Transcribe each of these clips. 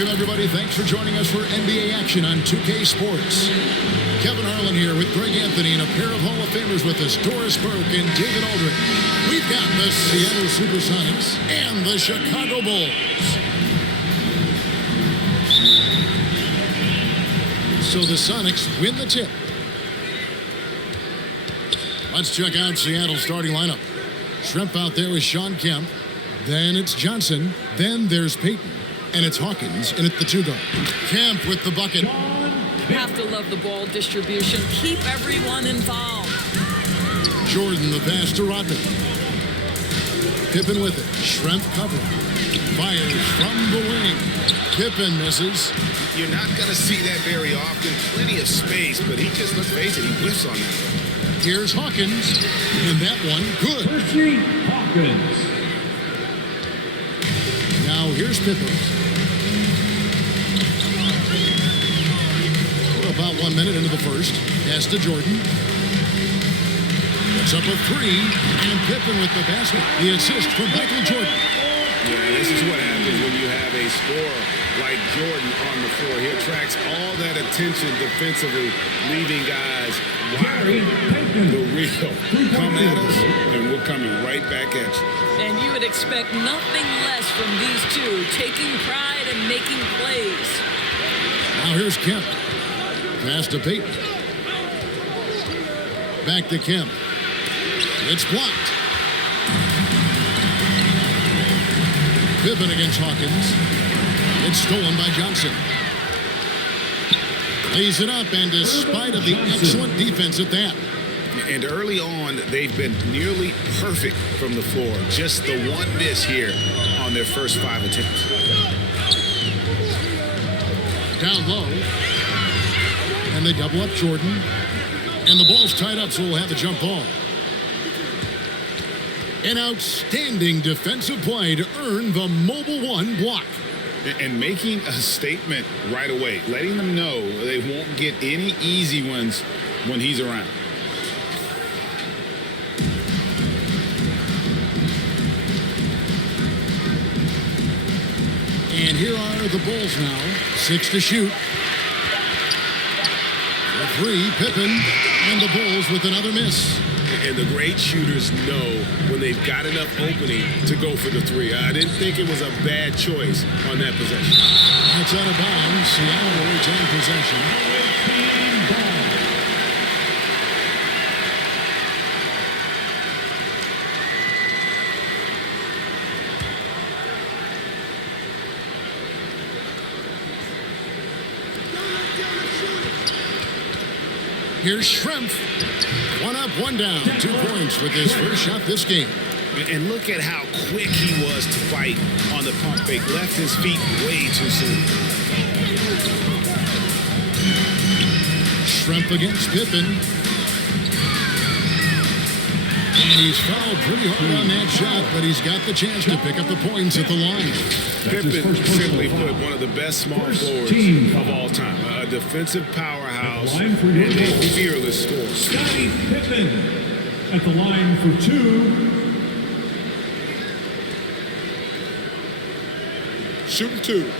Welcome, everybody. Thanks for joining us for NBA action on 2K Sports. Kevin Harlan here with Greg Anthony and a pair of Hall of Famers with us, Doris Burke and David Aldrich. We've got the Seattle SuperSonics and the Chicago Bulls. So the Sonics win the tip. Let's check out Seattle's starting lineup. Shrimp out there with Sean Kemp. Then it's Johnson. Then there's Payton. And it's Hawkins in at the 2 guard. Kemp with the bucket. You have to love the ball distribution. Keep everyone involved. Jordan the pass to Rodman. Pippen with it. Shrimp covering. Fires from the wing. Pippen misses. You're not going to see that very often. Plenty of space, but he just, let's face it, he whiffs on that. Here's Hawkins. And that one, good. Percy Hawkins. Now here's Pippen. We're about 1 minute into the first. Pass to Jordan. It's up a 3. And Pippen with the basket. The assist from Michael Jordan. Yeah, this is what happens when you have a scorer like Jordan on the floor. He attracts all that attention defensively, leaving guys wide open. The real. Come at us, and we're coming right back at you. And you would expect nothing less from these two, taking pride and making plays. Now here's Kemp. Pass to Payton. Back to Kemp. It's blocked. Pippen against Hawkins. It's stolen by Johnson. Lays it up, and despite of the excellent defense at that. And early on, they've been nearly perfect from the floor. Just the one miss here on their first 5 attempts. Down low. And they double up Jordan. And the ball's tied up, so we'll have a jump ball. An outstanding defensive play to earn the Mobile One block. And making a statement right away, letting them know they won't get any easy ones when he's around. And here are the Bulls now. 6 to shoot. For 3, Pippen. And the Bulls with another miss. And the great shooters know when they've got enough opening to go for the 3. I didn't think it was a bad choice on that possession. That's out of bounds. Seattle will retain possession. Here's Shrimp. 1 up, 1 down. 2 points with his first shot this game. And look at how quick he was to fight on the pump fake. Left his feet way too soon. Shrimp against Pippen. And he's fouled pretty hard on that shot, but he's got the chance to pick up the points at the line. Pippen, simply put, one of the best small forwards of all time. A defensive powerhouse and a fearless scorer. Scottie Pippen at the line for 2. Shooting 2.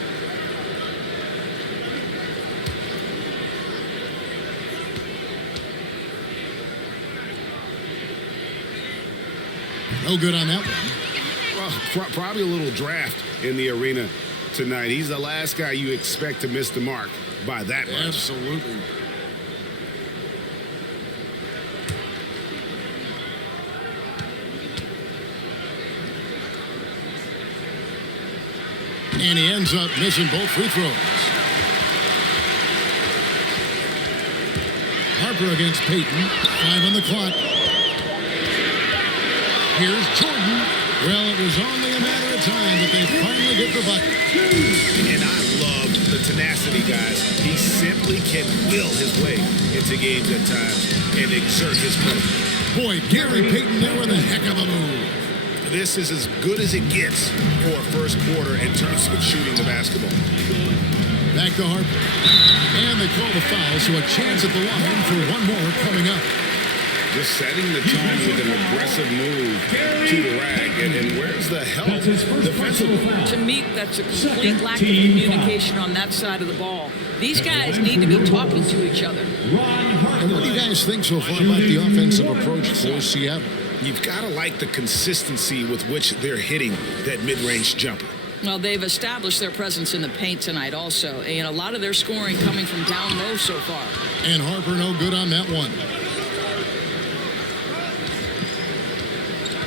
No good on that one. Well, probably a little draft in the arena tonight. He's the last guy you expect to miss the mark by that much. Absolutely. And he ends up missing both free throws. Harper against Payton. 5 on the clock. Here's Jordan. Well, it was only a matter of time, but they finally get the bucket. And I love the tenacity, guys. He simply can will his way into games at times and exert his play. Boy, Gary Payton there with a heck of a move. This is as good as it gets for a first quarter in terms of shooting the basketball. Back to Harper. And they call the foul, so a chance at the line for one more coming up. Just setting the tone with an aggressive move to the rack. And where's the help That's his first personal foul. To me, that's a complete Second lack of team communication on that side of the ball. These guys need to be talking to each other. And what do you guys think so far about the offensive approach for Seattle? You've got to like the consistency with which they're hitting that mid-range jumper. Well, they've established their presence in the paint tonight also, and a lot of their scoring coming from down low so far. And Harper no good on that one.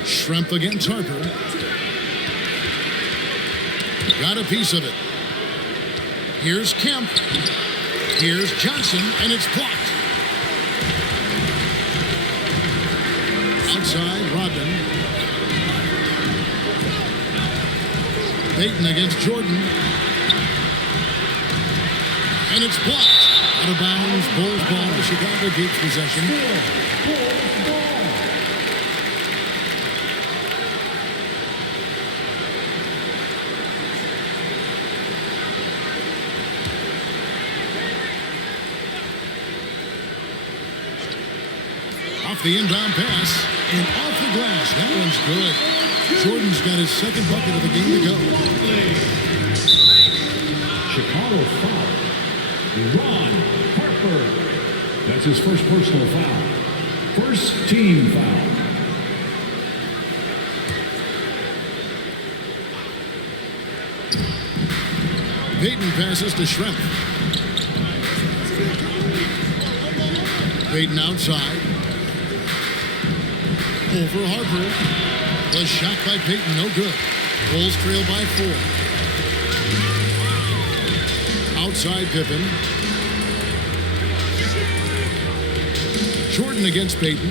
Schrempf against Harper. Got a piece of it. Here's Kemp. Here's Johnson, and it's blocked. Outside, Rodman. Payton against Jordan. And it's blocked. Out of bounds, Bulls ball. Chicago keeps possession. Off the inbound pass and off the glass. That one's good. Jordan's got his second bucket of the game to go. Chicago foul. Ron Harper. That's his first personal foul. First team foul. Payton passes to Schrempf. Payton outside. Over Harper. The shot by Payton, no good. Bulls trail by 4. Outside Pippen. Jordan against Payton.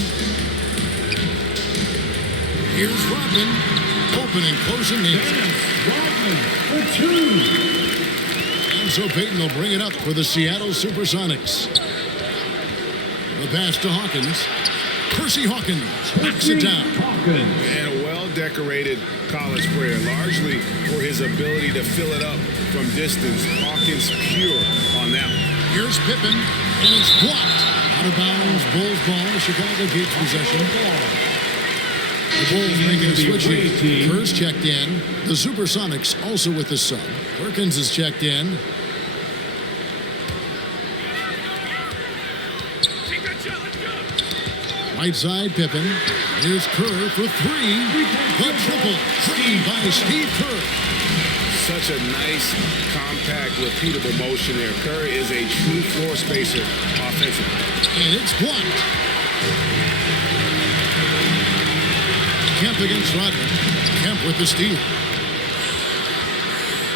Here's Rodman. Open and closing in. Rodman for 2. And so Payton will bring it up for the Seattle SuperSonics. The pass to Hawkins. Percy Hawkins knocks it down. And a well-decorated college player, largely for his ability to fill it up from distance. Hawkins pure on that one. Here's Pippen, and it's blocked. Out of bounds, Bulls ball. Chicago keeps possession. The Bulls making a switch here. Kerr's checked in. The SuperSonics also with the sub. Perkins is checked in. Right side, Pippen. Here's Kerr for 3. The triple. Trained by Steve Kerr. Such a nice, compact, repeatable motion there. Kerr is a true floor spacer offensively. And it's blocked. Kemp against Rodman. Kemp with the steal.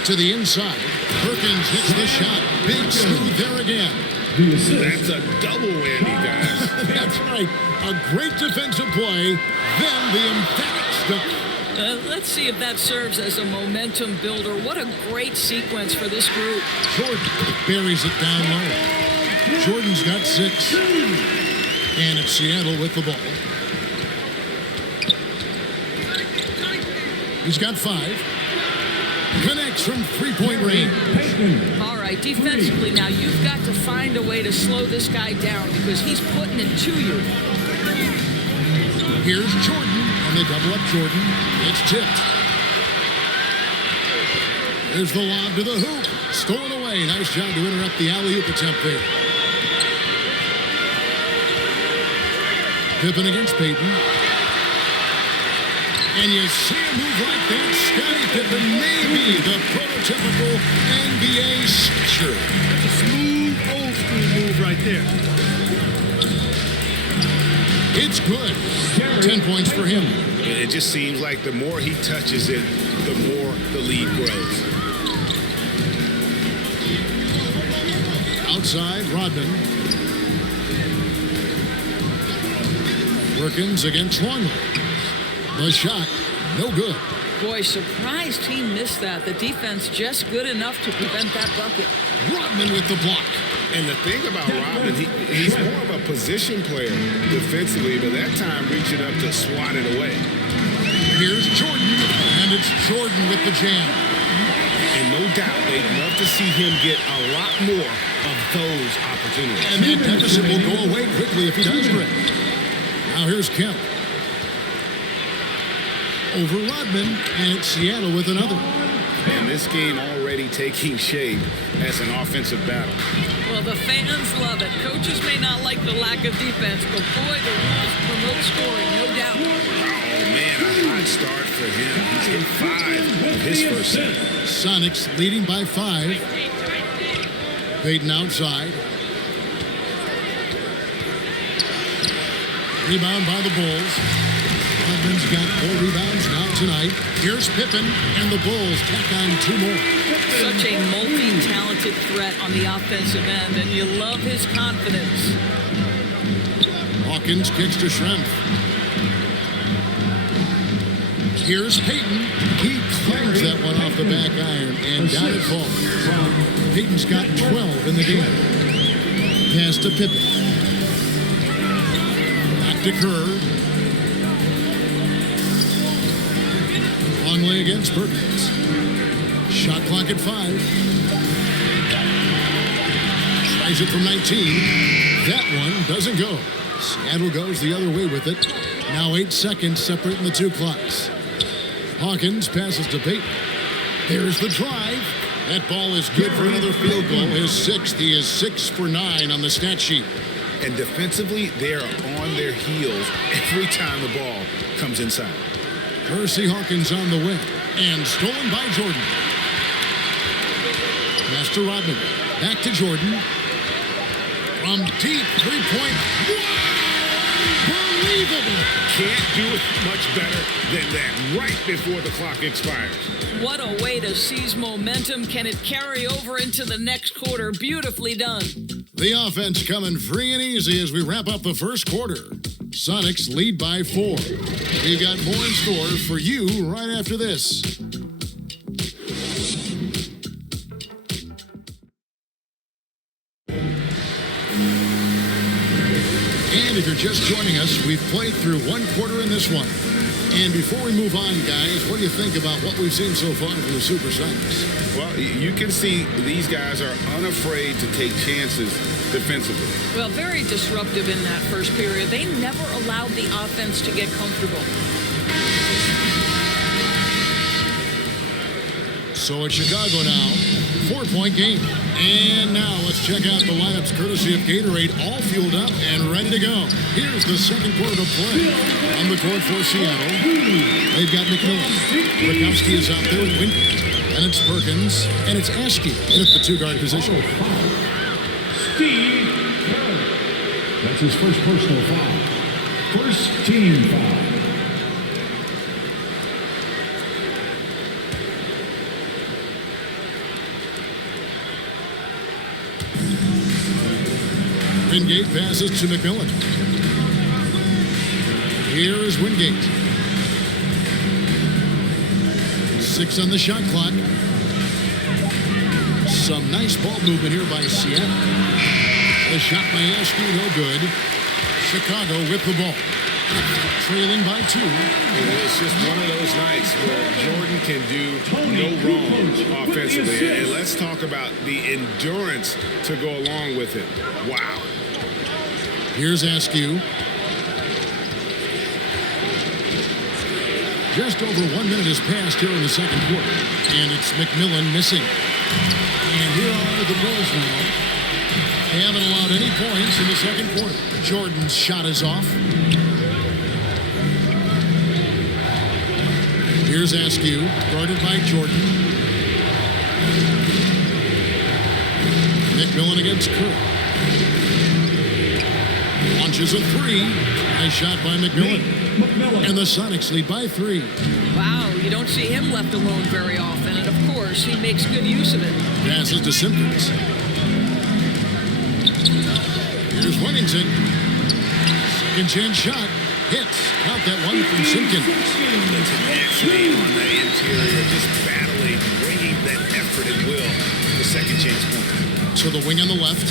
To the inside. Perkins hits the shot. Big smooth there again. That's a double whammy, guys. That's right. A great defensive play, then the emphatic stop. Let's see if that serves as a momentum builder. What a great sequence for this group. Jordan buries it down low. Jordan's got 6. And it's Seattle with the ball. He's got 5. Connects from 3-point range. All right, defensively now, you've got to find a way to slow this guy down because he's putting it to you. Here's Jordan, and they double up Jordan. It's tipped. There's the lob to the hoop. Stolen away. Nice job to interrupt the alley-oop attempt there. Pippen against Payton. And you see a move like that, Scottie Pippen may be the prototypical NBA slasher. That's a smooth, old-school move right there. It's good. 10 points for him. It just seems like the more he touches it, the more the lead grows. Outside, Rodman. Perkins against Longley. The shot, no good. Boy, surprised he missed that. The defense just good enough to prevent that bucket. Rodman with the block. And the thing about Rodman, he's more of a position player defensively, but that time reaching up to swat it away. Here's Jordan, and it's Jordan with the jam. And no doubt, they'd love to see him get a lot more of those opportunities. And that deficit will go away quickly if he does, Greg. Now here's Kemp. Over Rodman, and it's Seattle with another. And this game already taking shape as an offensive battle. Well, the fans love it. Coaches may not like the lack of defense, but boy, the rules promote scoring, no doubt. Oh, man, a hot start for him. He's hit 5 of his first set. Sonics leading by 5. Payton outside. Rebound by the Bulls. Rodman's got 4 rebounds now tonight. Here's Pippen, and the Bulls tack on 2 more. Such a multi-talented threat on the offensive end, and you love his confidence. Hawkins kicks to Schrempf. Here's Payton. He clears that one off the back iron and got it full. Payton's got 12 in the game. Pass to Pippen. Back to Kerr. Longley against Perkins. Shot clock at 5. Tries it from 19. That one doesn't go. Seattle goes the other way with it. Now 8 seconds separating the 2 clocks. Hawkins passes to Payton. There's the drive. That ball is good for another field goal. His 6th. He is 6 for 9 on the stat sheet. And defensively, they are on their heels every time the ball comes inside. Percy Hawkins on the wing. And stolen by Jordan. Pass to Rodman. Back to Jordan. From deep 3-point. Unbelievable. Can't do it much better than that right before the clock expires. What a way to seize momentum. Can it carry over into the next quarter? Beautifully done. The offense coming free and easy as we wrap up the first quarter. Sonics lead by 4. We've got more in store for you right after this. And if you're just joining us, we've played through 1 quarter in this one. And before we move on, guys, what do you think about what we've seen so far from the SUPERSONICS? Well, you can see these guys are unafraid to take chances defensively. Well, very disruptive in that first period. They never allowed the offense to get comfortable. So it's Chicago now, 4-point game. And now let's check out the lineups courtesy of Gatorade, all fueled up and ready to go. Here's the second quarter to play. On the court for Seattle, they've got McMillan. Rakowski is out there with Wingate. And it's Perkins, and it's Askew in at the 2-guard position. Steve Kerr. That's his first personal foul. First team foul. Wingate passes to McMillan. Here is Wingate. 6 on the shot clock. Some nice ball movement here by Seattle. The shot by Askew, no good. Chicago with the ball. Trailing by 2. It's just one of those nights where Jordan can do no wrong offensively. And let's talk about the endurance to go along with it. Wow. Here's Askew. Just over 1 minute has passed here in the second quarter. And it's McMillan missing. And here are the Bulls now. They haven't allowed any points in the second quarter. Jordan's shot is off. Here's Askew, guarded by Jordan. McMillan against Kerr. Launches a 3. Nice shot by McMillan. And the Sonics lead by 3. Wow, you don't see him left alone very often, and of course, he makes good use of it. Passes to Simpkins. Here's Wennington. Second chance shot. Hits. Count that one from Simpkins. The tenacity on the interior, just battling, bringing that effort and will to second chance point. To the wing on the left.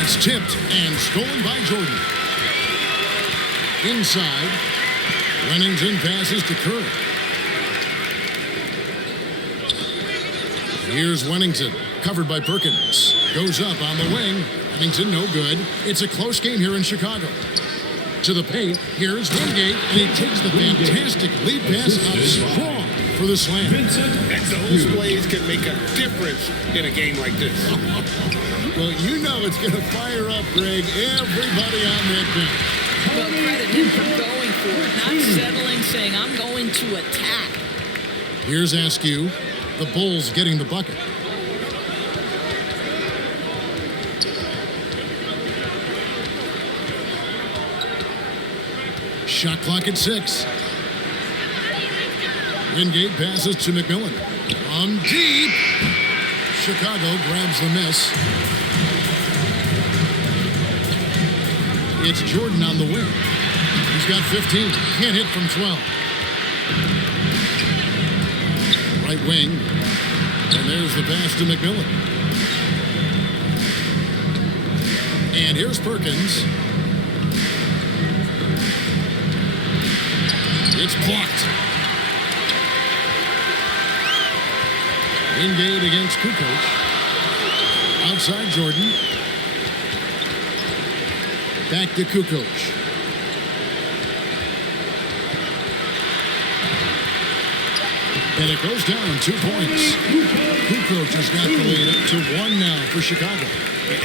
It's tipped and stolen by Jordan. Inside. Wennington passes to Kerr. Here's Wennington, covered by Perkins. Goes up on the wing. Huntington, no good. It's a close game here in Chicago. To the paint, here's Wingate, and he takes the fantastic lead pass out strong for the slam. Those plays can make a difference in a game like this. Well, you know it's going to fire up, Greg, everybody on that bench. Well, credit him for going for it, not settling, saying, I'm going to attack. Here's Askew. The Bulls getting the bucket. Shot clock at 6. Wingate passes to McMillan. On deep. Chicago grabs the miss. It's Jordan on the wing. He's got 15. Can't hit from 12. Right wing. And there's the pass to McMillan. And here's Perkins. It's blocked. Wingate against Kukoc. Outside Jordan. Back to Kukoc. And it goes down 2 points. Kukoc has got the lead up to 1 now for Chicago.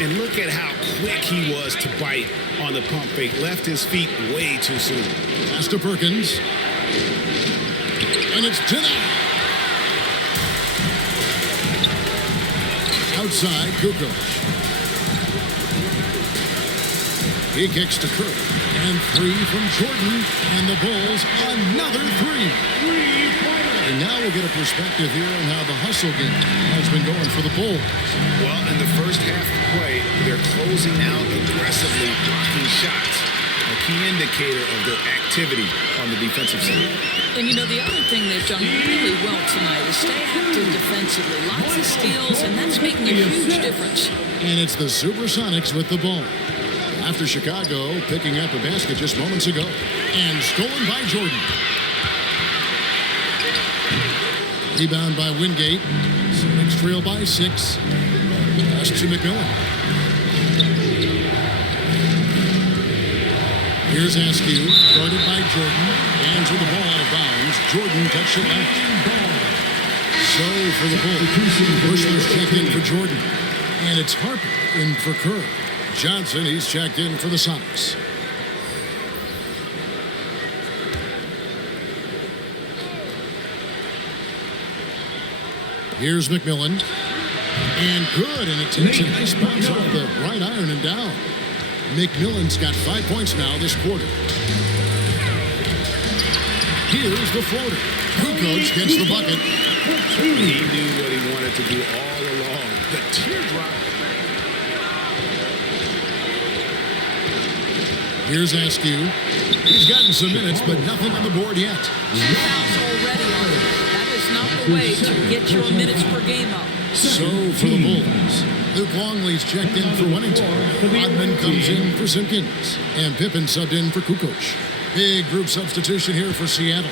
And look at how quick he was to bite on the pump fake. Left his feet way too soon. Pass to Perkins. And it's denied. Outside, Kukoc. He kicks to Kirk. And 3 from Jordan. And the Bulls, another 3. And now we'll get a perspective here on how the hustle game has been going for the Bulls. Well, in the first half of play, they're closing out aggressively, blocking shots. A key indicator of their activity on the defensive side. And, you know, the other thing they've done really well tonight is stay active defensively. Lots of steals, and that's making a huge difference. And it's the Supersonics with the ball. After Chicago picking up a basket just moments ago. And stolen by Jordan. Rebound by Wingate. Sonics trail by 6. Pass to McMillan. Here's Askew, guarded by Jordan. Hands with the ball out of bounds. Jordan touched it left. So for the Bulls, Bushler's checked in for Jordan. And it's Harper in for Kerr. Johnson, he's checked in for the Sonics. Here's McMillan. And good, and it takes a nice bounce off the right iron and down. McMillan's got 5 points now this quarter. Here's the floater. Kukoc gets the bucket. He knew what he wanted to do all along. The teardrop. Here's Askew. He's gotten some minutes, but nothing on the board yet. Fouls already on it. That is not the way to get your minutes per game up. So for the Bulls, Luke Longley's checked in for Wellington. Rodman comes in for Simpkins. And Pippen subbed in for Kukoc. Big group substitution here for Seattle.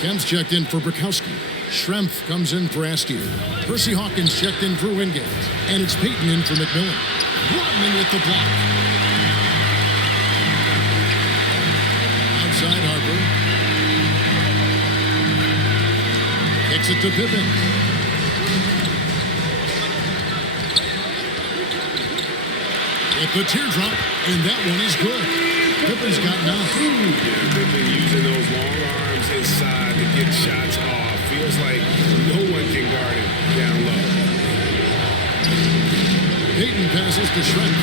Kemp's checked in for Bukowski. Schrempf comes in for Askew. Percy Hawkins checked in for Wingate. And it's Payton in for McMillan. Rodman with the block. Outside Harper. Kicks it to Pippen. At the teardrop, and that one is good. Pippen's got 9. They've been using those long arms inside to get shots off. Feels like no one can guard it down low. Payton passes to Schrempf.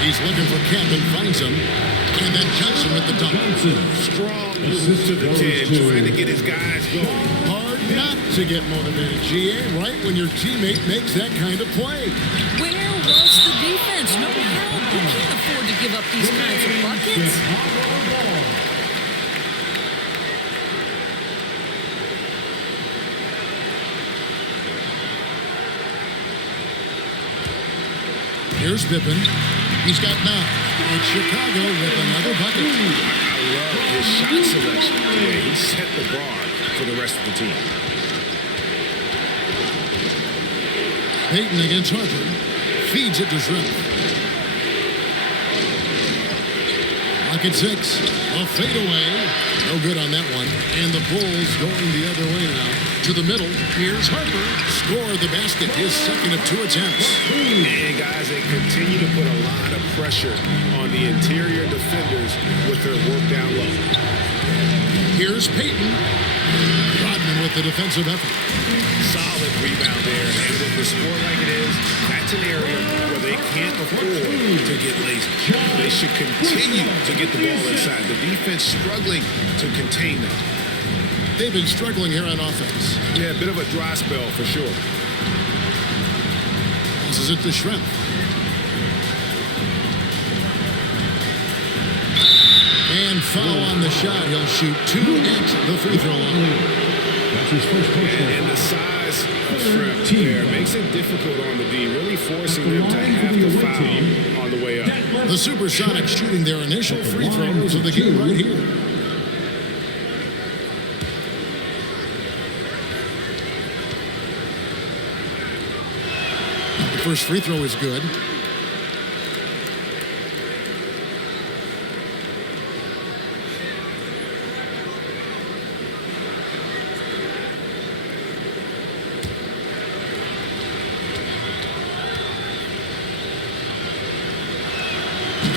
He's looking for Kemp and finds him. And then Johnson with the dunk. Strong move to the 10, trying to get his guys going. Hard not to get motivated, GA, right when your teammate makes that kind of play. Where was the defense? No help. You can't afford to give up these kinds of buckets. Here's Pippen. He's got 9. It's Chicago with another bucket. I love his shot selection. Yeah, he set the bar for the rest of the team. Payton against Harper. Feeds it to Shrimp. Lock at 6. A fadeaway. No good on that one. And the Bulls going the other way now. To the middle. Here's Harper. Score the basket. His second of 2 attempts. And guys, they continue to put a lot of pressure on the interior defenders with their work down low. Here's Payton. Rodman with the defensive effort. Solid rebound there. And with the score like it is, that's an area where they can't afford to get lazy. They should continue to get the ball inside. The defense struggling to contain them. They've been struggling here on offense. Yeah, a bit of a dry spell for sure. Passes it to Shrimp. And foul on the shot. He'll shoot 2 at the free throw line. That's his first personal. And the size of Shrimp there makes it difficult on the D, really forcing them to have to foul on the way up. The Supersonics shooting their initial free throws of the game right here. The first free throw is good.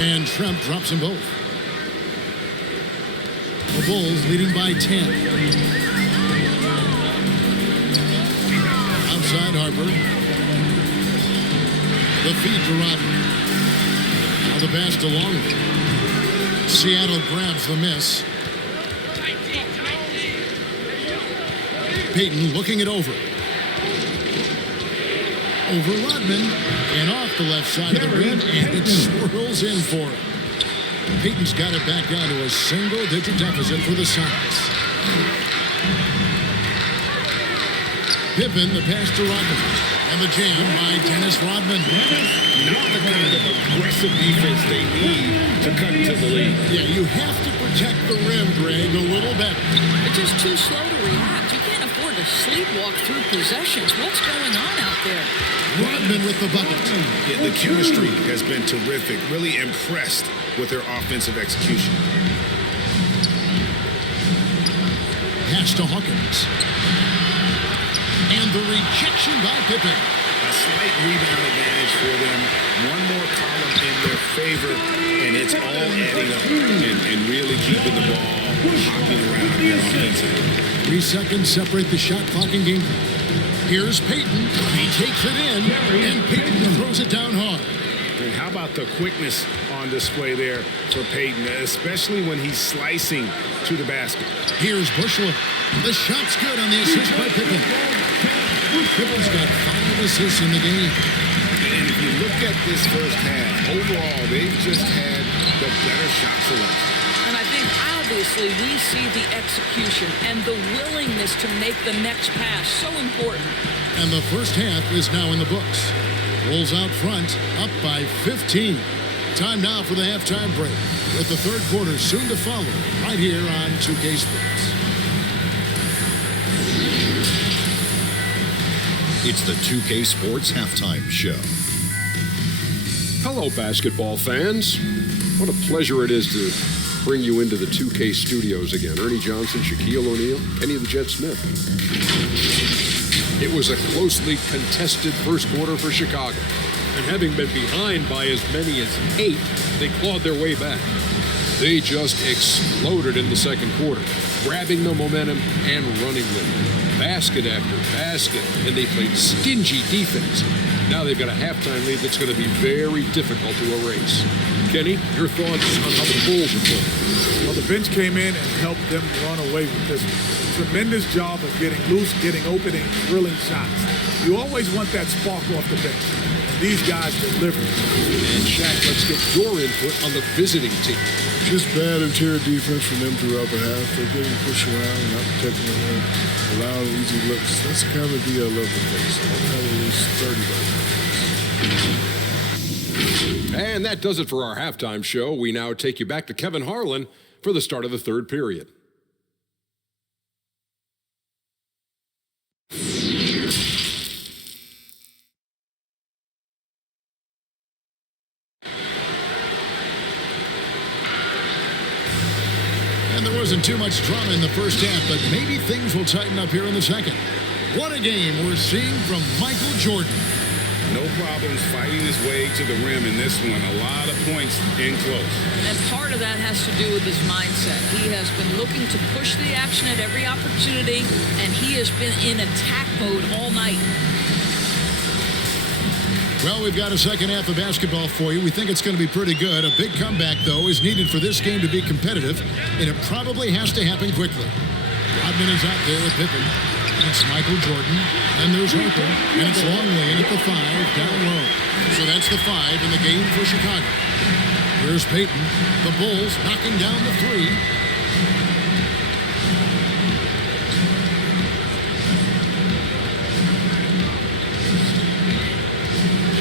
And Shrimp drops them both. The Bulls leading by 10. Outside Harper. The feed to Rodman. Now the pass to Longley. Seattle grabs the miss. Payton looking it over. Over Rodman and off the left side of the rim, and it swirls in for him. Payton's got it back down to a single-digit deficit for the Sonics. Pippen, the pass to Rodman, and the jam by Dennis Rodman. Not the kind of aggressive defense they need to cut to the lead. Yeah, you have to protect the rim, Greg, a little better. They're just too slow to react. You can't afford to sleepwalk through possessions. What's going on out there? Rodman with the bucket. Yeah, the chemistry has been terrific. Really impressed with their offensive execution. Pass to Hawkins. And the rejection by Pippen. A slight rebound advantage for them. One more column in their favor, and it's all adding up and really keeping the ball hopping around here offensively. 3 seconds separate the shot clock and game. Here's Payton. He takes it in, and Payton throws it down hard. And how about the quickness on display there for Payton, especially when he's slicing to the basket. Here's Bushler. The shot's good on the assist by Pippen. Pippen's got 5 assists in the game. And if you look at this first half, overall, they've just had the better shot selection. And I think obviously we see the execution and the willingness to make the next pass so important. And the first half is now in the books. Bulls out front, up by 15. Time now for the halftime break, with the third quarter soon to follow, right here on 2K Sports. It's the 2K Sports Halftime Show. Hello, basketball fans. What a pleasure it is to bring you into the 2K studios again. Ernie Johnson, Shaquille O'Neal, Kenny the Jet Smith. It was a closely contested first quarter for Chicago. And having been behind by as many as 8, they clawed their way back. They just exploded in the second quarter, grabbing the momentum and running with it. Basket after basket, and they played stingy defense. Now they've got a halftime lead that's going to be very difficult to erase. Kenny, your thoughts on how the Bulls are playing? Well, the bench came in and helped them run away with this tremendous job of getting loose, getting open, and drilling shots. You always want that spark off the bench. These guys deliver. And Shaq, let's get your input on the visiting team. Just bad interior defense from them throughout the half. They're getting pushed around, not protecting the rim, allowing easy looks. That's the kind of D I love to face. I'll probably lose 30 by now. And that does it for our halftime show. We now take you back to Kevin Harlan for the start of the third period. Wasn't too much drama in the first half, but maybe things will tighten up here in the second. What a game we're seeing from Michael Jordan. No problems fighting his way to the rim in this one. A lot of points in close. And part of that has to do with his mindset. He has been looking to push the action at every opportunity, and he has been in attack mode all night. Well, we've got a second half of basketball for you. We think it's going to be pretty good. A big comeback, though, is needed for this game to be competitive, and it probably has to happen quickly. Rodman is out there with Pippen. It's Michael Jordan, and there's Harper, and it's Longley in at the 5, down low. So that's the 5 in the game for Chicago. Here's Peyton. The Bulls knocking down the 3.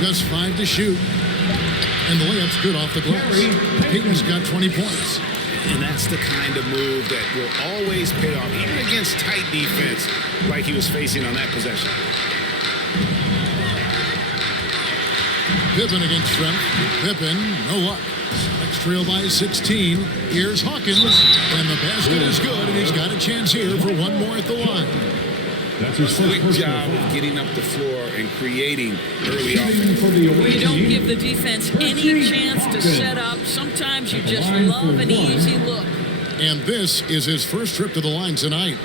Just 5 to shoot. And the layup's good off the glass. Peyton's got 20 points. And that's the kind of move that will always pay off, even against tight defense like he was facing on that possession. Pippen against Shrimp. Pippen, no luck. Next trail by 16. Here's Hawkins. And the basket is good, and he's got a chance here for one more at the line. That's his first Quick job of getting up the floor and creating early offense. You don't give the defense any chance to set up. Sometimes you just love an easy look. And this is his first trip to the line tonight.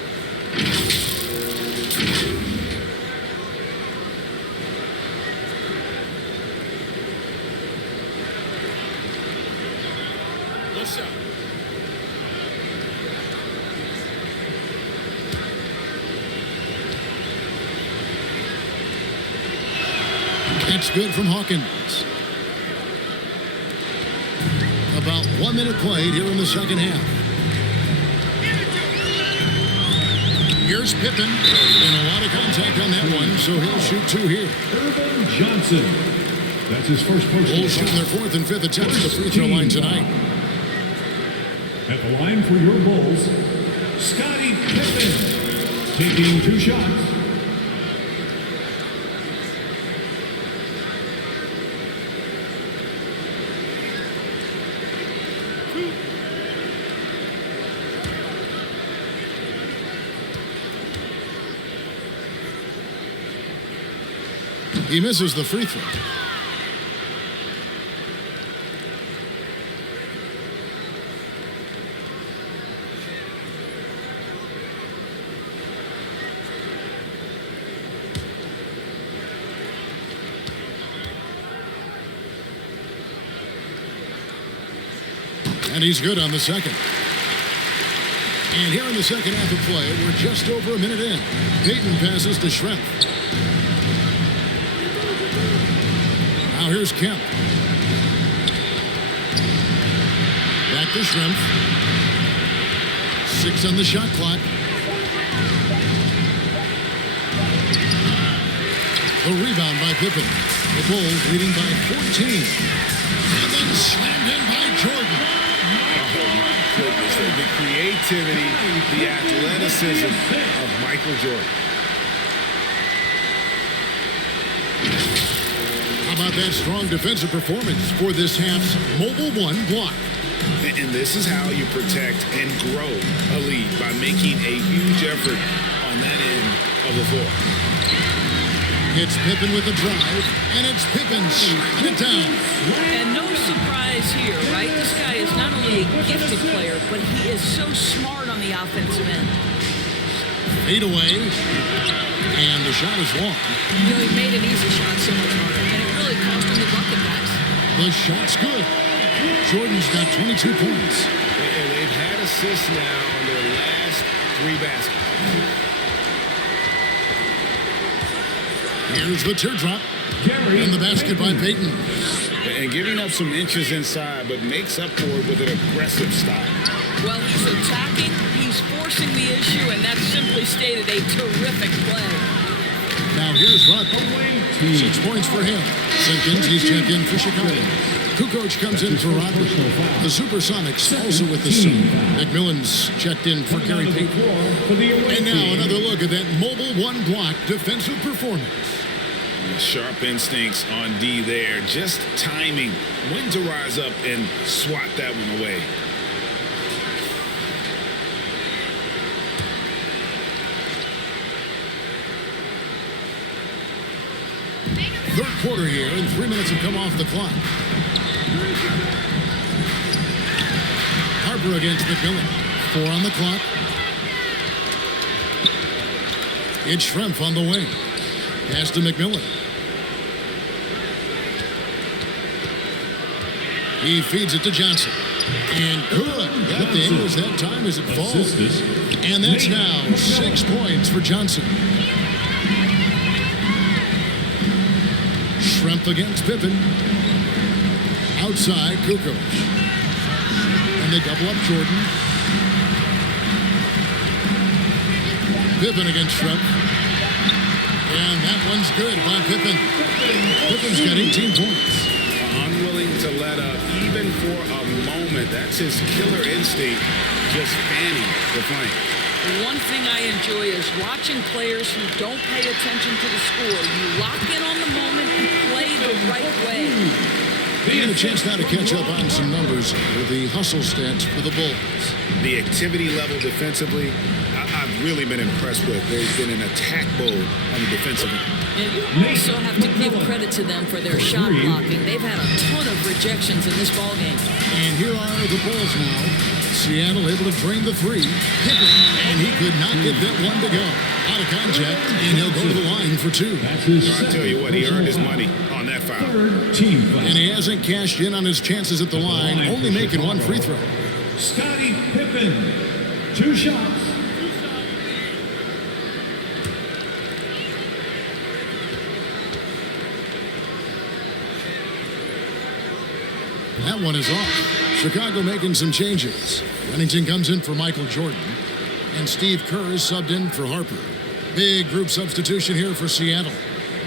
What's up? That's good from Hawkins. About 1 minute played here in the second half. Here's Pippen. And a lot of contact on that one, so he'll shoot 2 here. Irvin Johnson. That's his first personal Bulls shooting their 4th and 5th attempts at the free throw line tonight. At the line for your Bulls, Scottie Pippen. Taking 2 shots. He misses the free throw. And he's good on the second. And here in the second half of play, we're just over a minute in. Peyton passes to Shrimp. Now here's Kemp. Back to Shrimp. 6 on the shot clock. The rebound by Pippen. The Bulls leading by 14. And then slammed in by Jordan. Oh, my goodness. The creativity, the athleticism of Michael Jordan. How about that strong defensive performance for this half's mobile 1 block? And this is how you protect and grow a lead, by making a huge effort on that end of the floor. It's Pippen with the drive, and it's Pippen slapping it down. And no surprise here, right? This guy is not only a gifted player, but he is so smart on the offensive end. Fade away, and the shot is long. You know, he made an easy shot so much harder, and it really cost him the bucket, guys. The shot's good. Jordan's got 22 points. And they've had assists now on their last 3 baskets. Here's the teardrop. And the basket by Peyton. And giving up some inches inside, but makes up for it with an aggressive style. Well, he's attacking, he's forcing the issue, and that's simply stated a terrific play. Now here's Rodman. 6 points for him. Simpkins, he's checked in for Chicago. Kukoc comes in for Rodman. The Supersonics also with the Sun. McMillan's checked in for Gary Payton. And now another look at that mobile 1 block defensive performance. Sharp instincts on D there. Just timing when to rise up and swat that one away. third quarter here, and 3 minutes have come off the clock. Harper against McMillan. 4 on the clock. It's Schrempf on the wing. Pass to McMillan. He feeds it to Johnson. And good. Got the English that time as it falls. And that's now 6 points for Johnson. Schrempf against Pippen. Outside, Kukoc. And they double up Jordan. Pippen against Schrempf. And that one's good by Pippen. Pippen's got 18 points. Unwilling to let up even for a moment. That's his killer instinct, just fanning the flank. One thing I enjoy is watching players who don't pay attention to the score. You lock in on the moment and play the right way. They get a chance now to catch up on some numbers with the hustle stats for the Bulls. The activity level defensively, I've really been impressed with. There's been an attack mode on the defensive end. And you also have to give credit to them for their shot blocking. They've had a ton of rejections in this ballgame. And here are the Bulls now. Seattle able to drain the three. Pippen, and he could not get that one to go. Out of contact, and he'll go to the line for 2. I tell you what, he earned his money on that foul. And he hasn't cashed in on his chances at the line, only making 1 free throw. Scottie Pippen, 2 shots. That one is off. Chicago making some changes. Remington comes in for Michael Jordan. And Steve Kerr is subbed in for Harper. Big group substitution here for Seattle.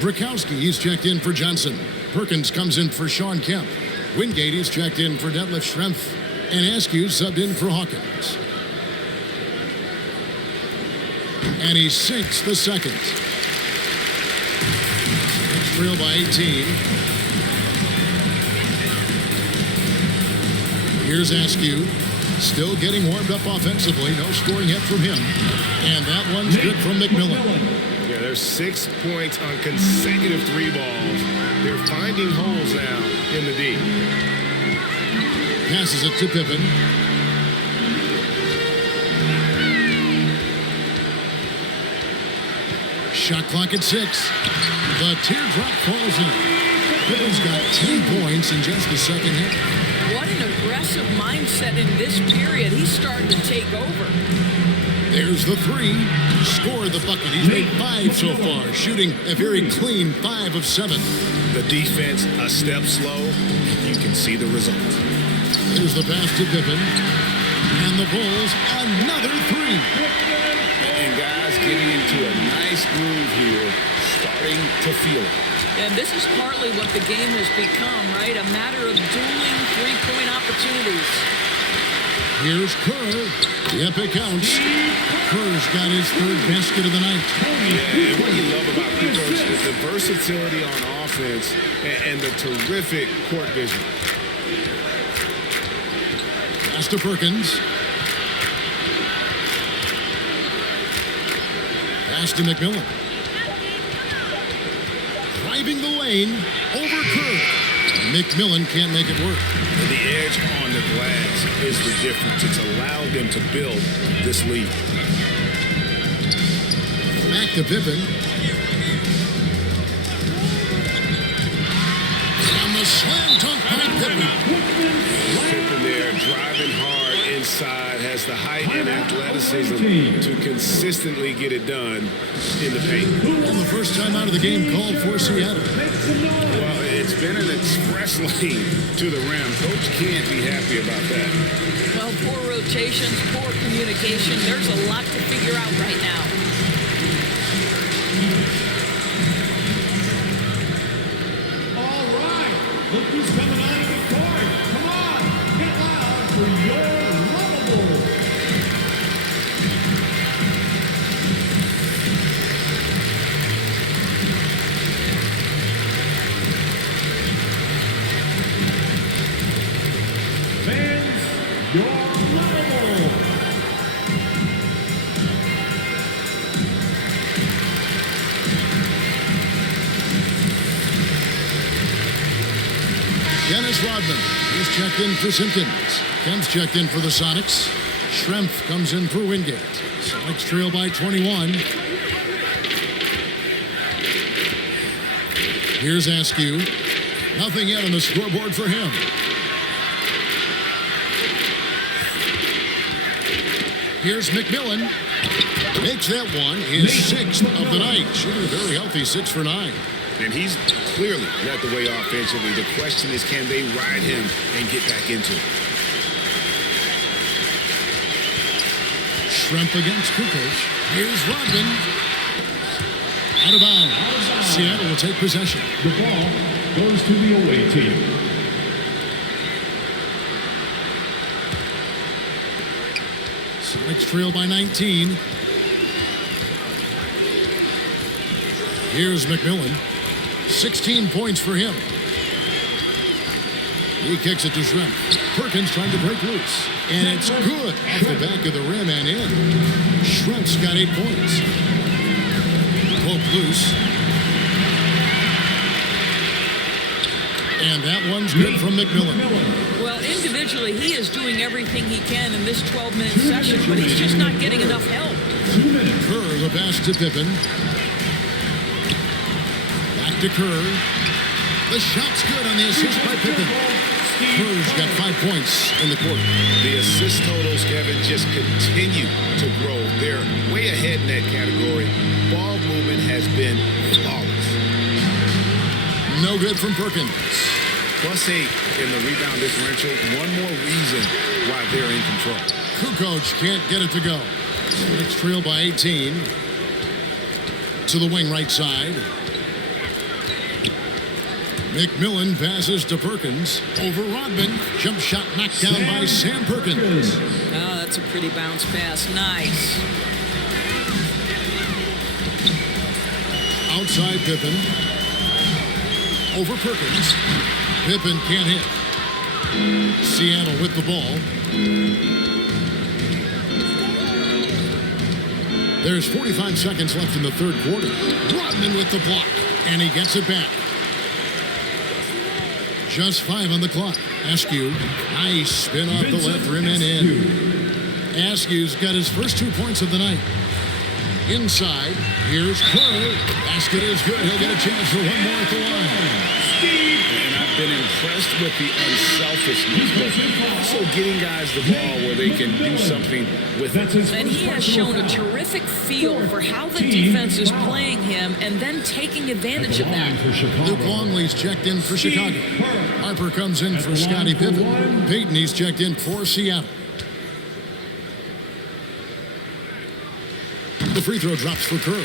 Brakowski, he's checked in for Johnson. Perkins comes in for Sean Kemp. Wingate is checked in for Detlef Schrempf. And Askew subbed in for Hawkins. And he sinks the second. Next trail by 18. Here's Askew, still getting warmed up offensively. No scoring yet from him. And that one's good from McMillan. Yeah, there's 6 points on consecutive 3 balls. They're finding holes now in the D. Passes it to Pippen. Shot clock at 6. The teardrop falls in. Pippen's got 10 points in just the second half. What an aggressive mindset in this period. He's starting to take over. There's the 3. Scored the bucket. He's made 5 so far, shooting a very clean 5 of 7. The defense a step slow. You can see the result. Here's the pass to Pippen. And the Bulls, another 3. And guys getting into a nice groove here, starting to feel it. And this is partly what the game has become, right? A matter of dueling 3-point opportunities. Here's Kerr. Yep, it counts. Kerr's got his 3rd basket of the night. Yeah, and what you love about Kukoc is the versatility on offense and the terrific court vision. Pass to Perkins. Pass to McMillan. Driving the lane over Kerr. McMillan can't make it work. The edge on the glass is the difference. It's allowed them to build this lead. Back to Pippen. On the slam dunk by Pippen. Pippen there, driving hard inside, has the height and athleticism to consistently get it done in the paint. And the first time out of the game called for Seattle. Well, it's been an express lane to the rim. Coach can't be happy about that. Well, poor rotations, poor communication. There's a lot to figure out right now. All right, look who's coming out of the court. Come on, get loud for your lovable. Fans, your lovable. Dennis Rodman. He's checked in for Simpkins. Kemp's checked in for the Sonics. Schrempf comes in for Wingate. Sonics trail by 21. Here's Askew. Nothing yet on the scoreboard for him. Here's McMillan. Makes that one his 6th of the night. Shooting a very healthy 6 for 9. And he's clearly led the way offensively. The question is, can they ride him and get back into it? Schrempf against Kukoc. Here's Rodman. Out of bounds. Seattle will take possession. The ball goes to the away team. Sonics trail by 19. Here's McMillan. 16 points for him. He kicks it to Schrempf. Perkins trying to break loose. And it's good off the back of the rim and in. Schrempf's got 8 points. Pope loose. And that one's good from McMillan. Well, individually, he is doing everything he can in this 12-minute session, but he's just not getting enough help. Kerr, the pass to Pippen. Back to Kerr. The shot's good on the assist by Pippen. Kerr's got 5 points in the quarter. The assist totals, Kevin, just continue to grow. They're way ahead in that category. Ball movement has been flawless. No good from Perkins. +8 in the rebound differential. One more reason why they're in control. Kukoc can't get it to go. Sonics trail by 18. To the wing right side. McMillan passes to Perkins. Over Rodman. Jump shot knocked down by Sam Perkins. Oh, that's a pretty bounce pass. Nice. Outside Pippen. Over Perkins. Pippen can't hit. Seattle with the ball. There's 45 seconds left in the third quarter. Rodman with the block. And he gets it back. Just 5 on the clock. Askew. Nice spin off the left rim and in. Askew's got his first 2 points of the night. Inside. Here's Kerr. Basket is good. He'll get a chance for one more at the line. And I've been impressed with the unselfishness, but also getting guys the ball where they can do something with it. And he has shown a terrific feel for how the defense is playing him and then taking advantage of that. Luke Longley's checked in for Chicago. Harper comes in for Scottie Pippen. Payton, he's checked in for Seattle. The free throw drops for Kerr.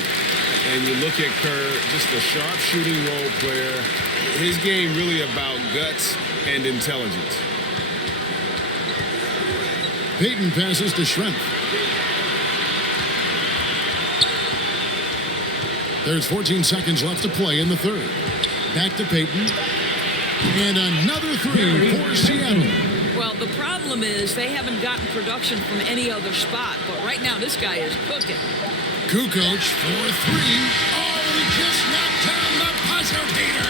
And you look at Kerr, just a sharp shooting role player. His game really about guts and intelligence. Payton passes to Schrempf. There's 14 seconds left to play in the third. Back to Payton. And another 3 for Seattle. Well, the problem is they haven't gotten production from any other spot, but right now this guy is cooking. Kukoc for 3. Oh, he just knocked down the buzzer beater.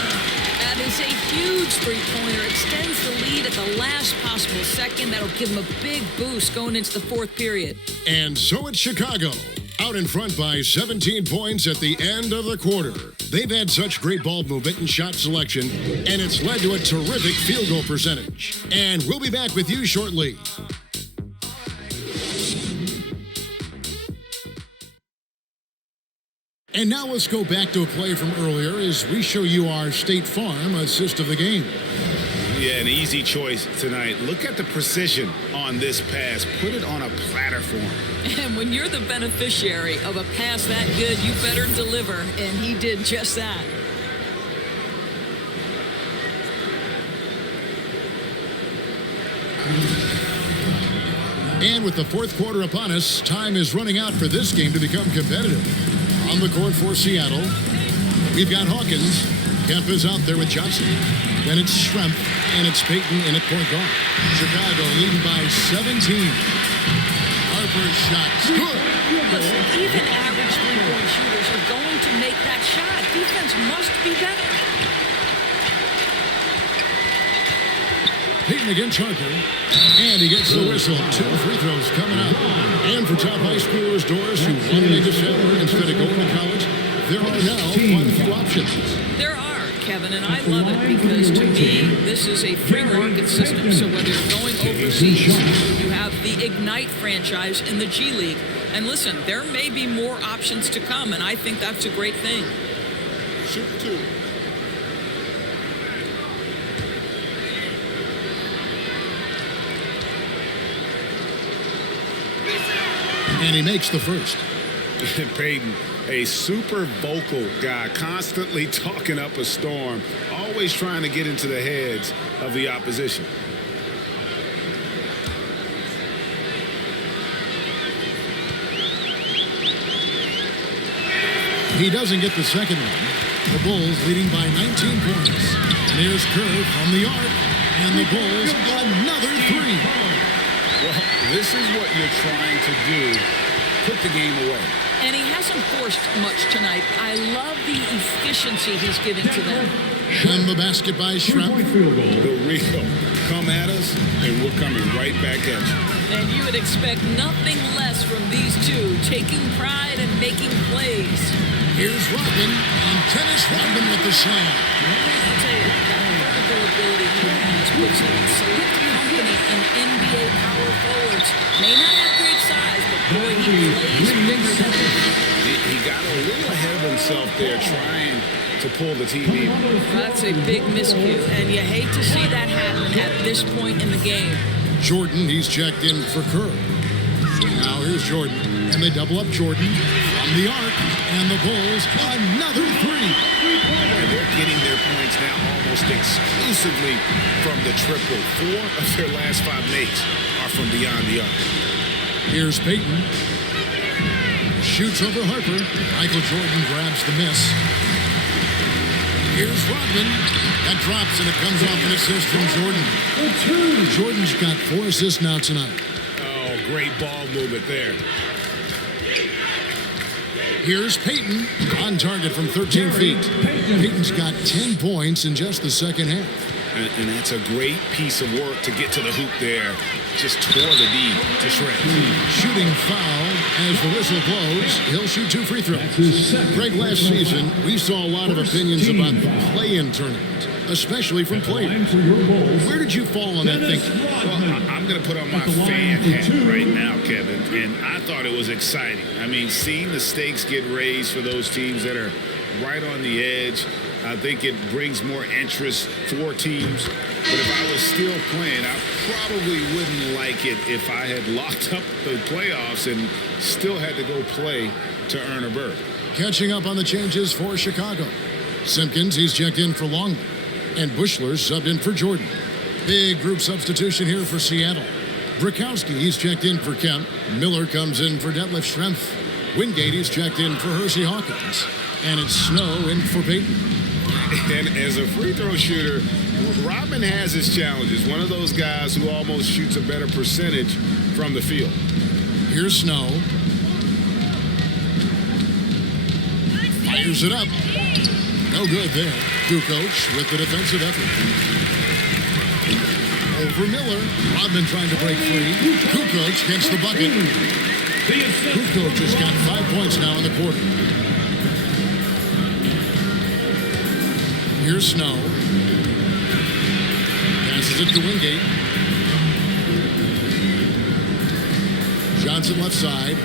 That is a huge three-pointer. Extends the lead at the last possible second. That'll give him a big boost going into the fourth period. And so it's Chicago, out in front by 17 points at the end of the quarter. They've had such great ball movement and shot selection, and it's led to a terrific field goal percentage. And we'll be back with you shortly. And now let's go back to a play from earlier as we show you our State Farm assist of the game. Yeah, an easy choice tonight. Look at the precision on this pass. Put it on a platter for him. And when you're the beneficiary of a pass that good, you better deliver, and he did just that. And with the fourth quarter upon us, time is running out for this game to become competitive. On the court for Seattle, we've got Hawkins. Kemp is out there with Johnson. Then it's Schrempf, and it's Payton in at point guard. Chicago leading by 17. Harper's shot's good. Listen, even average three-point shooters are going to make that shot. Defense must be better. Peyton against Harper. And he gets the whistle. 2 free throws coming up. And for top high schoolers, Doris, who want to make a salary instead of going to college, there are now quite a few options. There are, Kevin, and I love it because to me, this is a free market system. So whether you're going overseas, you have the Ignite franchise in the G League. And listen, there may be more options to come, and I think that's a great thing. Shoot 2. And he makes the first. Peyton, a super vocal guy, constantly talking up a storm, always trying to get into the heads of the opposition. He doesn't get the second one. The Bulls leading by 19 points. And here's Kerr from the arc. And the Bulls another 3. Well, this is what you're trying to do. Put the game away. And he hasn't forced much tonight. I love the efficiency he's giving to them. And the basket by Schrempf. The Rio, come at us, and we're coming right back at you. And you would expect nothing less from these two, taking pride and making plays. Here's Rodman, and Dennis Rodman with the slam. I'll tell you, that vertical ability he has puts him in select company in NBA power forwards. May not have great size, but boy, he plays bigger than them. He got a little ahead of himself there trying to pull the TV. That's a big miscue, and you hate to see that happen at this point in the game. Jordan, he's checked in for Kerr. Now here's Jordan, and they double up Jordan from the arc, and the Bulls another 3. And they're getting their points now almost exclusively from the triple. 4 of their last 5 makes are from beyond the arc. Here's Peyton. Shoots over Harper. Michael Jordan grabs the miss. Here's Rodman. That drops, and it comes off an assist from Jordan. Jordan's got 4 assists now tonight. Oh, great ball movement there. Here's Peyton on target from 13 feet. Peyton's got 10 points in just the second half. And that's a great piece of work to get to the hoop there. Just tore the D to shreds. Shooting foul as the whistle blows. He'll shoot 2 free throws. Greg, last season, we saw a lot of opinions about the play-in tournament, especially from players. Where did you fall on that thinking? Well, I'm going to put on my fan hat right now, Kevin, and I thought it was exciting. I mean, seeing the stakes get raised for those teams that are right on the edge, I think it brings more interest for teams. But if I was still playing, I probably wouldn't like it if I had locked up the playoffs and still had to go play to earn a berth. Catching up on the changes for Chicago. Simpkins, he's checked in for Longman. And Bushler subbed in for Jordan. Big group substitution here for Seattle. Brakowski, he's checked in for Kemp. Miller comes in for Detlef Schrempf. Wingate, he's checked in for Hersey Hawkins. And it's Snow in for Peyton. And as a free throw shooter, Rodman has his challenges. One of those guys who almost shoots a better percentage from the field. Here's Snow. Fires it up. No good there. Kukoc with the defensive effort. Over Miller. Rodman trying to break free. Kukoc gets the bucket. Kukoc has got 5 points now in the quarter. Here's Snow. Passes it to Wingate. Johnson left side.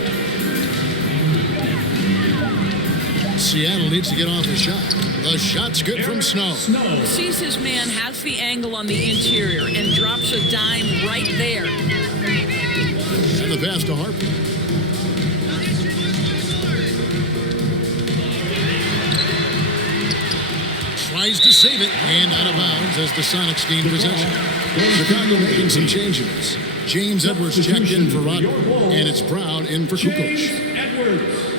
Seattle needs to get off a shot. The shot's good from Snow. Sees his man, has the angle on the interior, and drops a dime right there. And the pass to Harper. Tries to save it, and out of bounds as the Sonics gain possession. Chicago making some changes. James Edwards checked in for Rodman, and it's Brown in for Kukoc. Edwards.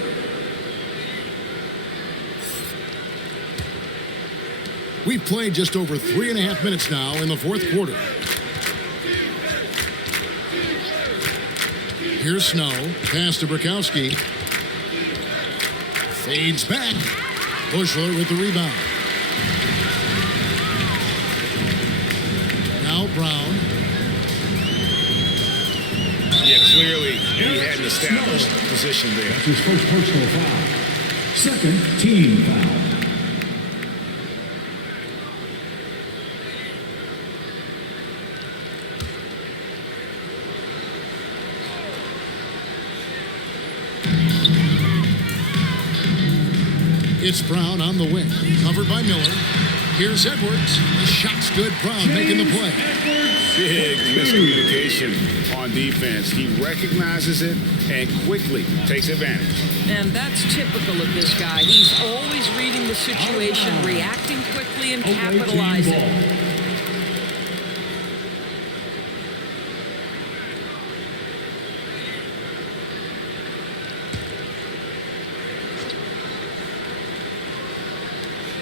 We've played just over 3.5 minutes now in the fourth quarter. Here's Snow. Pass to Brakowski. Fades back. Bushler with the rebound. Now Now Brown. Yeah, clearly he had an established position there. That's his first personal foul. Second team foul. It's Brown on the wing. Covered by Miller. Here's Edwards. The shot's good. Brown making the play. Big miscommunication on defense. He recognizes it and quickly takes advantage. And that's typical of this guy. He's always reading the situation, reacting quickly, and capitalizing.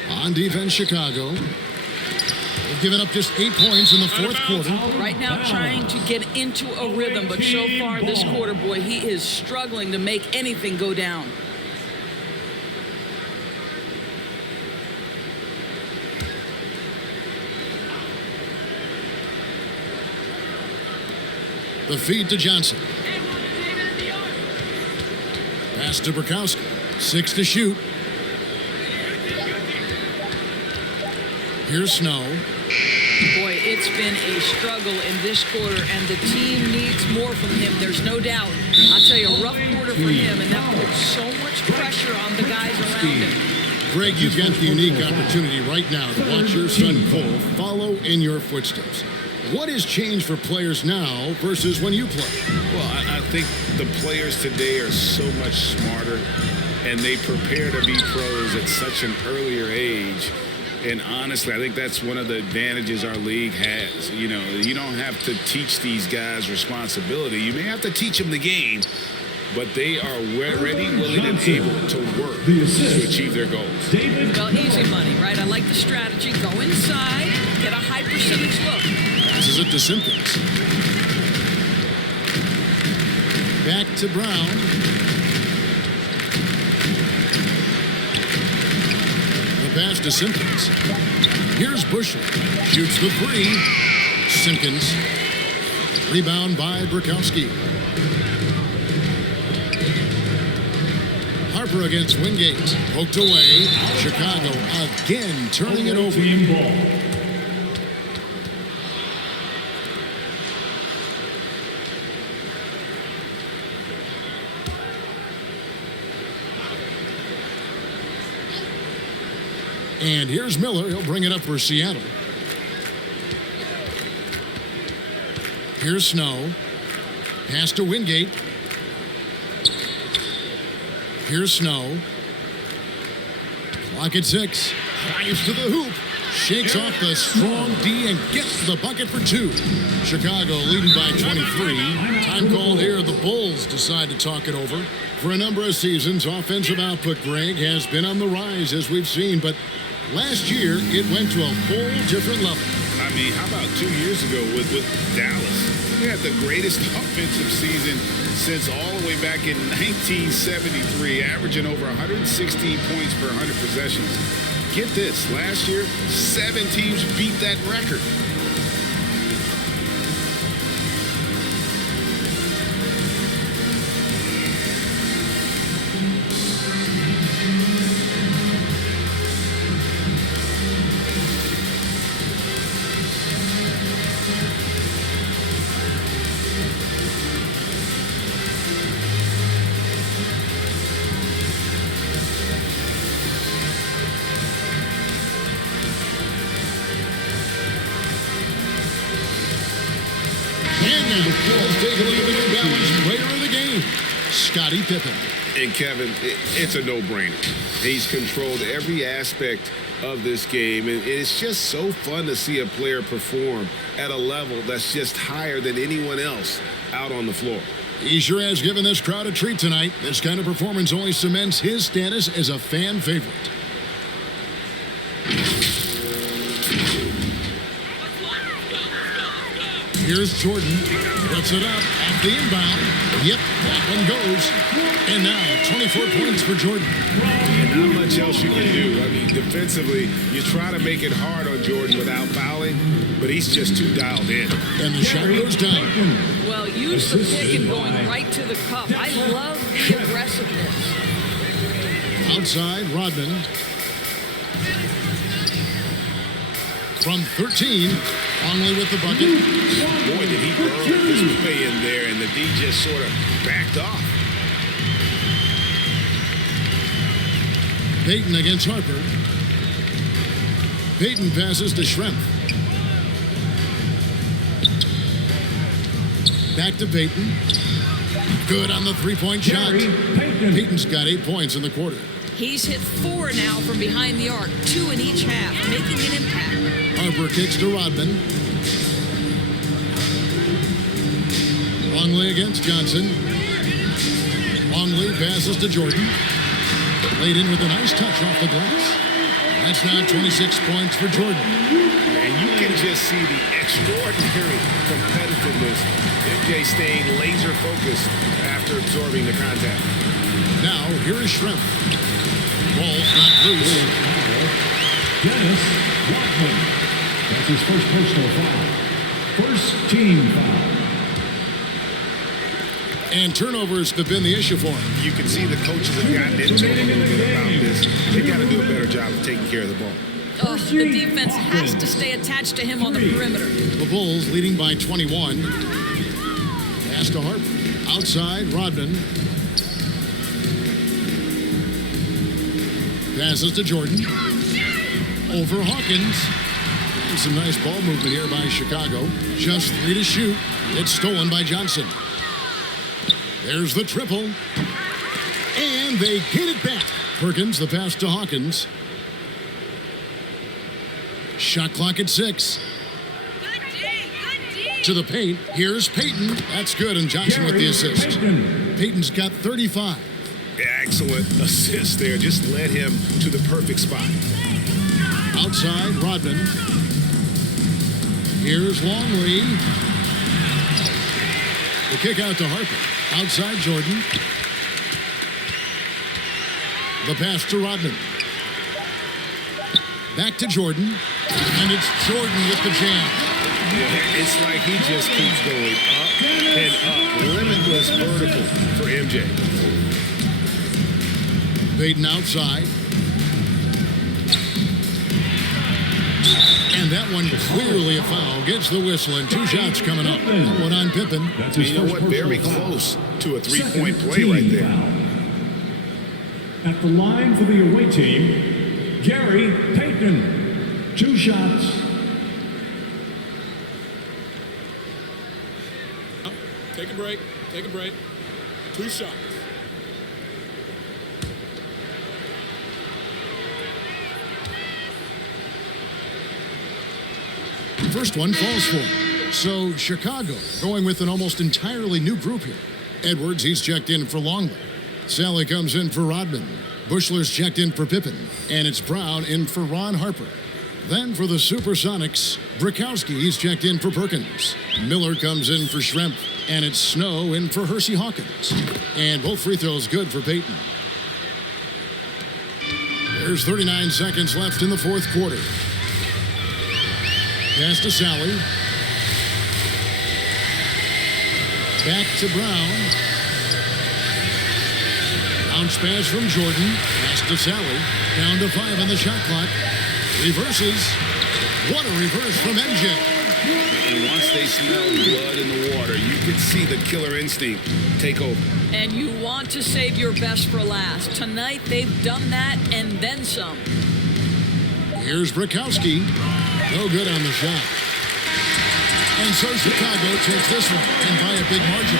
On defense, Chicago. They've given up just 8 points in the fourth quarter. Right now trying to get into a rhythm, but so far this quarter, boy, he is struggling to make anything go down. The feed to Johnson. Pass to Burkowski. 6 to shoot. Here's Snow. Boy, it's been a struggle in this quarter, and the team needs more from him. There's no doubt. I'll tell you, a rough quarter for him, and that puts so much pressure on the guys around him. Greg, you've got the unique opportunity right now to watch your son Cole follow in your footsteps. What has changed for players now versus when you played? Well, I think the players today are so much smarter, and they prepare to be pros at such an earlier age. And honestly, I think that's one of the advantages our league has. You know, you don't have to teach these guys responsibility. You may have to teach them the game, but they are ready, willing, and able to work to achieve their goals. Well, easy money, right? I like the strategy. Go inside, get a high percentage look. Passes it to Simpkins. Back to Brown. Pass to Simpkins. Here's Busher. Shoots the three. Simpkins. Rebound by Burkowski. Harper against Wingate. Poked away. Chicago again turning it over. And here's Miller. He'll bring it up for Seattle. Here's Snow. Pass to Wingate. Here's Snow. Clock at 6. Drives to the hoop. Shakes off the strong D and gets the bucket for 2. Chicago leading by 23. Time called here. The Bulls decide to talk it over. For a number of seasons, offensive output, Greg, has been on the rise, as we've seen, but last year it went to a whole different level. I mean, how about 2 years ago with Dallas? We had the greatest offensive season since all the way back in 1973, averaging over 116 points per 100 possessions. Get this, last year, 7 teams beat that record. And now, let's take a look at the New Balance player of the game, Scottie Pippen. And Kevin, it's a no-brainer. He's controlled every aspect of this game, and it's just so fun to see a player perform at a level that's just higher than anyone else out on the floor. He sure has given this crowd a treat tonight. This kind of performance only cements his status as a fan favorite. Here's Jordan. Puts it up at the inbound. Yep, that one goes. And now 24 points for Jordan. Not much else you can do. I mean, defensively, you try to make it hard on Jordan without fouling, but he's just too dialed in. And the shot goes down. Well, use the pick and going right to the cup. I love the aggressiveness. Outside, Rodman. From 13, Longley with the bucket. Boy, did he burrow his way in there, and the D just sort of backed off. Payton against Harper. Payton passes to Schrempf. Back to Payton. Good on the three-point shot. Payton's got 8 points in the quarter. He's hit 4 now from behind the arc, 2 in each half, making an impact. Harper kicks to Rodman. Longley against Johnson. Longley passes to Jordan. Laid in with a nice touch off the glass. That's now 26 points for Jordan. And you can just see the extraordinary competitiveness. MJ staying laser focused after absorbing the contact. Now, here is Schrempf. Ball's not loose. Dennis Rodman. That's his first personal foul. First team foul. And turnovers have been the issue for him. You can see the coaches have gotten into him a little bit about this. They've got to do a better job of taking care of the ball. The defense has to stay attached to him on the perimeter. The Bulls leading by 21. Pass to Harper. Outside, Rodman. Passes to Jordan. Over Hawkins. Some nice ball movement here by Chicago. Just 3 to shoot. It's stolen by Johnson. There's the triple. And they get it back. Perkins, the pass to Hawkins. Shot clock at 6. To the paint. Here's Payton. That's good, and Johnson with the assist. Payton's got 35. Excellent assist there. Just led him to the perfect spot. Outside, Rodman. Here's Longley. The kick out to Harper. Outside, Jordan. The pass to Rodman. Back to Jordan. And it's Jordan with the jam. It's like he just keeps going up and up. Limitless vertical for MJ. Payton outside. And that one clearly a foul. Gets the whistle, and 2 shots coming up. That one on Pippen. You know what? Very close to a three-point play right there. At the line for the away team, Gary Payton. 2 shots. Take a break. Take a break. 2 shots. First one falls for him. So Chicago going with an almost entirely new group here. Edwards, he's checked in for Longley. Sally comes in for Rodman. Bushler's checked in for Pippen. And it's Brown in for Ron Harper. Then for the Supersonics, Brikowski, he's checked in for Perkins. Miller comes in for Schrempf. And it's Snow in for Hersey Hawkins. And both free throws good for Payton. There's 39 seconds left in the 4th quarter. Pass to Sally. Back to Brown. Bounce pass from Jordan. Pass to Sally. Down to 5 on the shot clock. Reverses. What a reverse from MJ. And once they smell blood in the water, you can see the killer instinct take over. And you want to save your best for last. Tonight, they've done that and then some. Here's Brikowski. No good on the shot. And so Chicago takes this one, and by a big margin.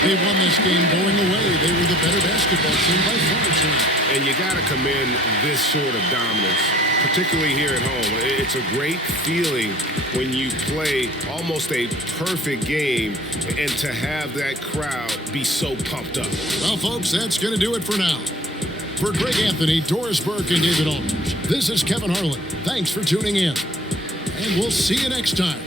They won this game going away. They were the better basketball team by far tonight. And you got to commend this sort of dominance, particularly here at home. It's a great feeling when you play almost a perfect game and to have that crowd be so pumped up. Well, folks, that's going to do it for now. For Greg Anthony, Doris Burke, and David Aldridge, this is Kevin Harlan. Thanks for tuning in. And we'll see you next time.